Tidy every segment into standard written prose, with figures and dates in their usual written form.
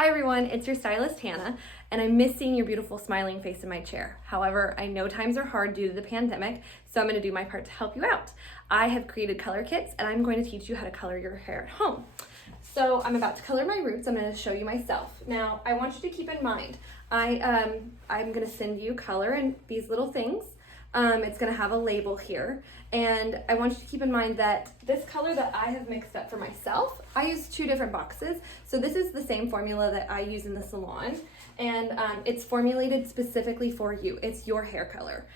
Hi everyone, it's your stylist Hannah, and I miss seeing your beautiful smiling face in my chair. However, I know times are hard due to the pandemic, so I'm going to do my part to help you out. I have created color kits, and I'm going to teach you how to color your hair at home. So I'm about to color my roots. I'm going to show you myself. Now, I want you to keep in mind, I'm going to send you color in these little things. It's going to have a label here, and I want you to keep in mind that this color that I have mixed up for myself, I use 2 different boxes. So this is the same formula that I use in the salon, and it's formulated specifically for you. It's your hair color.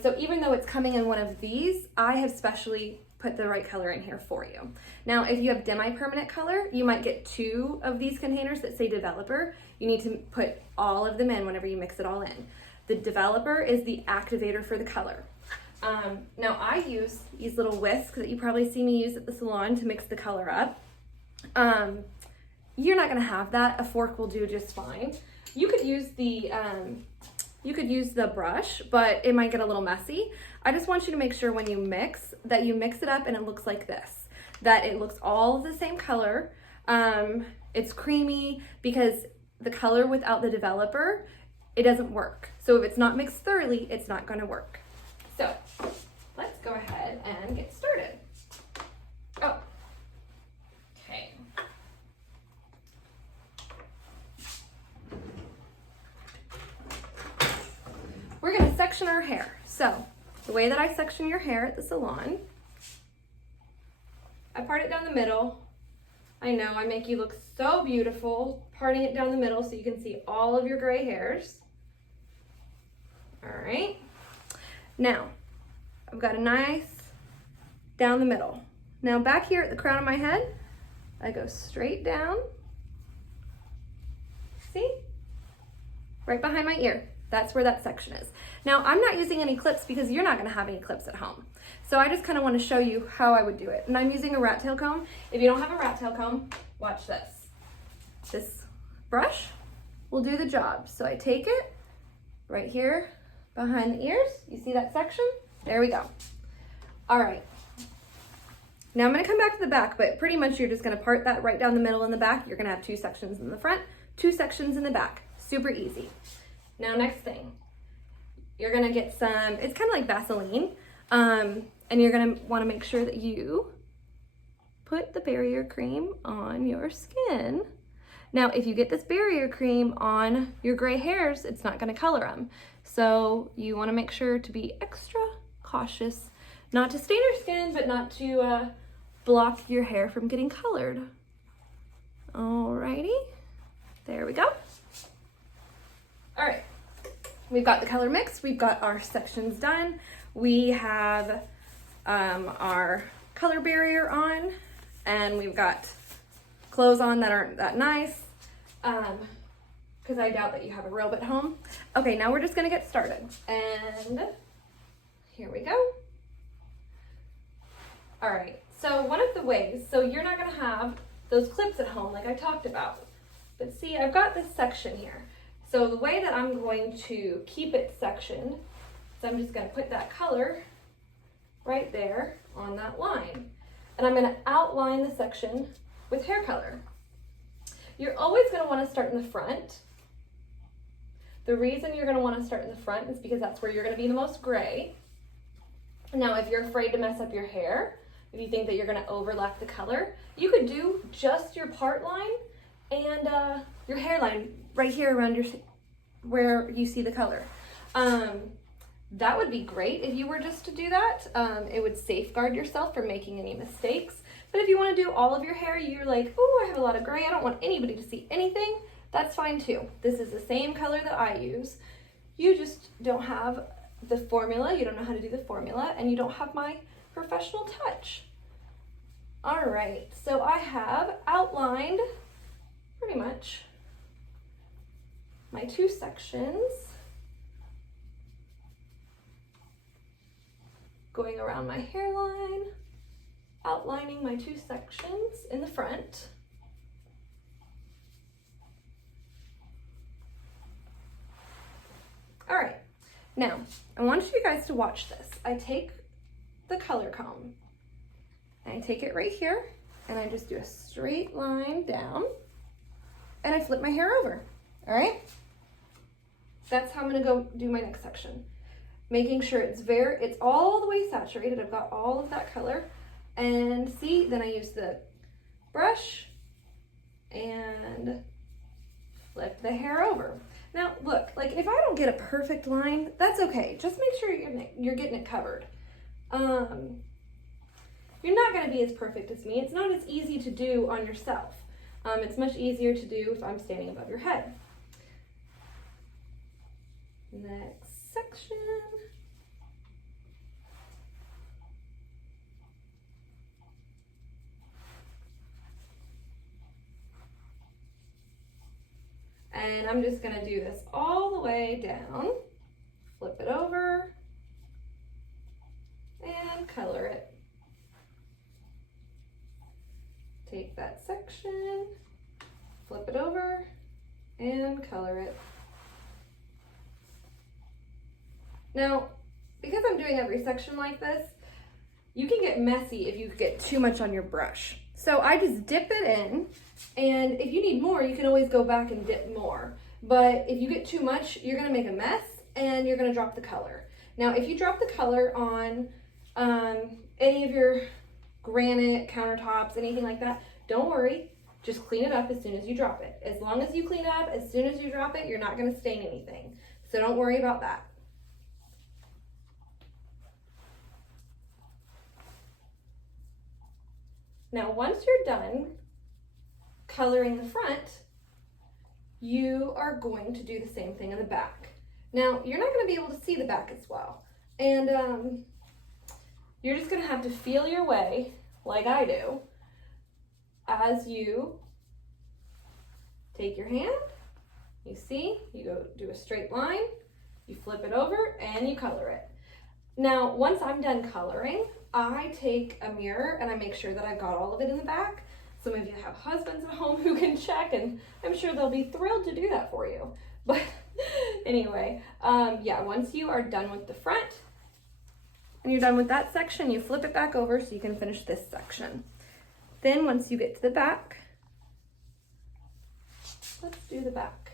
So even though it's coming in one of these, I have specially put the right color in here for you. Now, if you have demi-permanent color, you might get 2 of these containers that say developer. You need to put all of them in whenever you mix it all in. The developer is the activator for the color. Now I use these little whisks that you probably see me use at the salon to mix the color up. You're not gonna have that. A fork will do just fine. You could use the brush, but it might get a little messy. I just want you to make sure when you mix that you mix it up and it looks like this, that it looks all the same color. It's creamy, because the color without the developer, it doesn't work. So if it's not mixed thoroughly, it's not going to work. So let's go ahead and get started. Oh, okay. We're going to section our hair. So the way that I section your hair at the salon, I part it down the middle. I know I make you look so beautiful parting it down the middle so you can see all of your gray hairs. All right, now I've got a nice down the middle. Now back here at the crown of my head, I go straight down, see? Right behind my ear. That's where that section is. Now I'm not using any clips because you're not gonna have any clips at home. So I just kind of want to show you how I would do it. And I'm using a rat tail comb. If you don't have a rat tail comb, watch this. This brush will do the job. So I take it right here behind the ears. You see that section? There we go. All right. Now I'm going to come back to the back, but pretty much you're just going to part that right down the middle in the back. You're going to have 2 sections in the front, 2 sections in the back. Super easy. Now next thing, you're going to get some, it's kind of like Vaseline, and you're going to want to make sure that you put the barrier cream on your skin. Now, if you get this barrier cream on your gray hairs, it's not going to color them. So you want to make sure to be extra cautious, not to stain your skin, but not to block your hair from getting colored. Alrighty, there we go. All right, we've got the color mixed. We've got our sections done. We have our color barrier on, and we've got clothes on that aren't that nice, because I doubt that you have a robe at home. Okay, now we're just gonna get started. And here we go. All right, so one of the ways, so you're not gonna have those clips at home like I talked about, but see, I've got this section here. So the way that I'm going to keep it sectioned is I'm just gonna put that color right there on that line. And I'm gonna outline the section with hair color. You're always going to want to start in the front. The reason you're going to want to start in the front is because that's where you're going to be the most gray. Now, if you're afraid to mess up your hair, if you think that you're going to overlap the color, you could do just your part line and your hairline right here around your where you see the color. That would be great if you were just to do that. It would safeguard yourself from making any mistakes. But if you want to do all of your hair, you're like, oh, I have a lot of gray, I don't want anybody to see anything, that's fine too. This is the same color that I use. You just don't have the formula, you don't know how to do the formula, and you don't have my professional touch. All right, so I have outlined pretty much my 2 sections, going around my hairline, outlining my 2 sections in the front. All right, now I want you guys to watch this. I take the color comb and I take it right here and I just do a straight line down and I flip my hair over. All right? That's how I'm gonna go do my next section. Making sure it's all the way saturated. I've got all of that color. And see, then I use the brush and flip the hair over. Now look, like if I don't get a perfect line, that's okay. Just make sure you're getting it covered. You're not gonna be as perfect as me. It's not as easy to do on yourself. It's much easier to do if I'm standing above your head. Next section. And I'm just gonna do this all the way down, flip it over, and color it. Take that section, flip it over, and color it. Now, because I'm doing every section like this, you can get messy if you get too much on your brush. So I just dip it in, and if you need more, you can always go back and dip more. But if you get too much, you're gonna make a mess and you're gonna drop the color. Now, if you drop the color on any of your granite countertops, anything like that, don't worry, just clean it up as soon as you drop it. As long as you clean it up, as soon as you drop it, you're not gonna stain anything. So don't worry about that. Now, once you're done coloring the front, you are going to do the same thing in the back. Now, you're not going to be able to see the back as well. And you're just going to have to feel your way, like I do, as you take your hand, you see, you go do a straight line, you flip it over, and you color it. Now, once I'm done coloring, I take a mirror and I make sure that I've got all of it in the back. Some of you have husbands at home who can check, and I'm sure they'll be thrilled to do that for you. But anyway, yeah, once you are done with the front and you're done with that section, you flip it back over so you can finish this section. Then once you get to the back, let's do the back.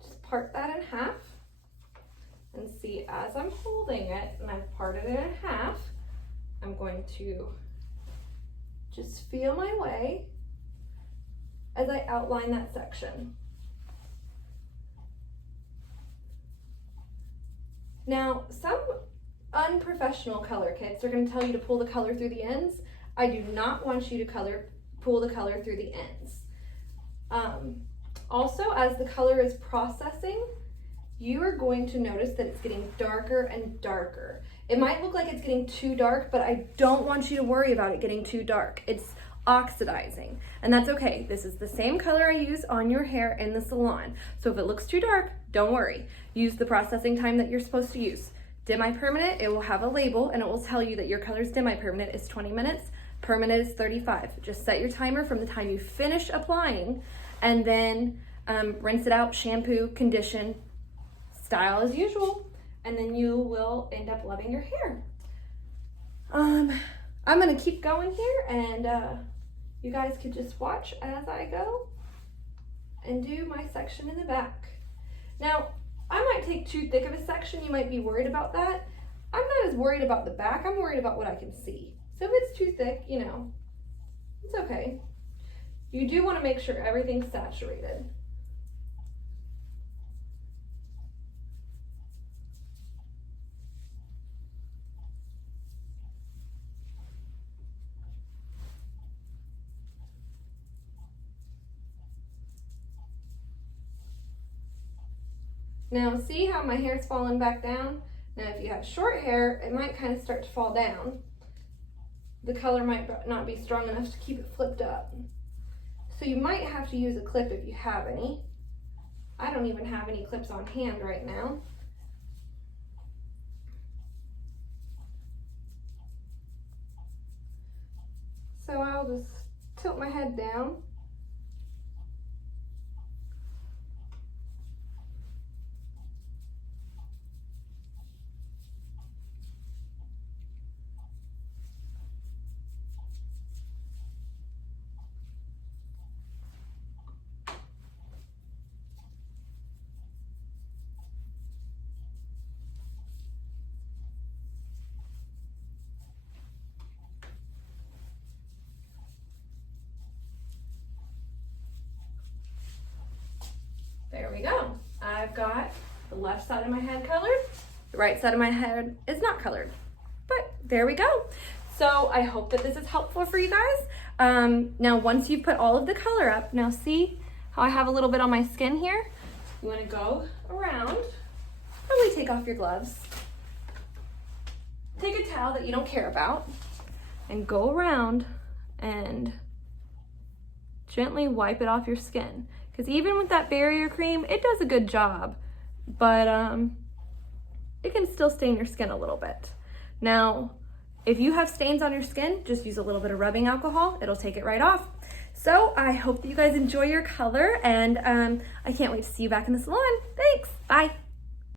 Just part that in half. And see, as I'm holding it and I've parted it in half, I'm going to just feel my way as I outline that section. Now, some unprofessional color kits are going to tell you to pull the color through the ends. I do not want you to pull the color through the ends. Also, as the color is processing, you are going to notice that it's getting darker and darker. It might look like it's getting too dark, but I don't want you to worry about it getting too dark. It's oxidizing, and that's okay. This is the same color I use on your hair in the salon. So if it looks too dark, don't worry. Use the processing time that you're supposed to use. Demi-permanent, it will have a label and it will tell you that your color's demi-permanent is 20 minutes, permanent is 35. Just set your timer from the time you finish applying, and then rinse it out, shampoo, condition, style as usual, and then you will end up loving your hair. I'm gonna keep going here, and you guys could just watch as I go and do my section in the back. Now, I might take too thick of a section. You might be worried about that. I'm not as worried about the back. I'm worried about what I can see. So if it's too thick, you know, it's okay. You do want to make sure everything's saturated. Now see how my hair's falling back down? Now if you have short hair, it might kind of start to fall down. The color might not be strong enough to keep it flipped up. So you might have to use a clip if you have any. I don't even have any clips on hand right now. So I'll just tilt my head down. I've got the left side of my head colored, the right side of my head is not colored. But there we go. So I hope that this is helpful for you guys. Now once you've put all of the color up, now see how I have a little bit on my skin here? You wanna go around, probably take off your gloves. Take a towel that you don't care about and go around and gently wipe it off your skin. Because even with that barrier cream, it does a good job, but it can still stain your skin a little bit. Now, if you have stains on your skin, just use a little bit of rubbing alcohol. It'll take it right off. So I hope that you guys enjoy your color, and I can't wait to see you back in the salon. Thanks, bye.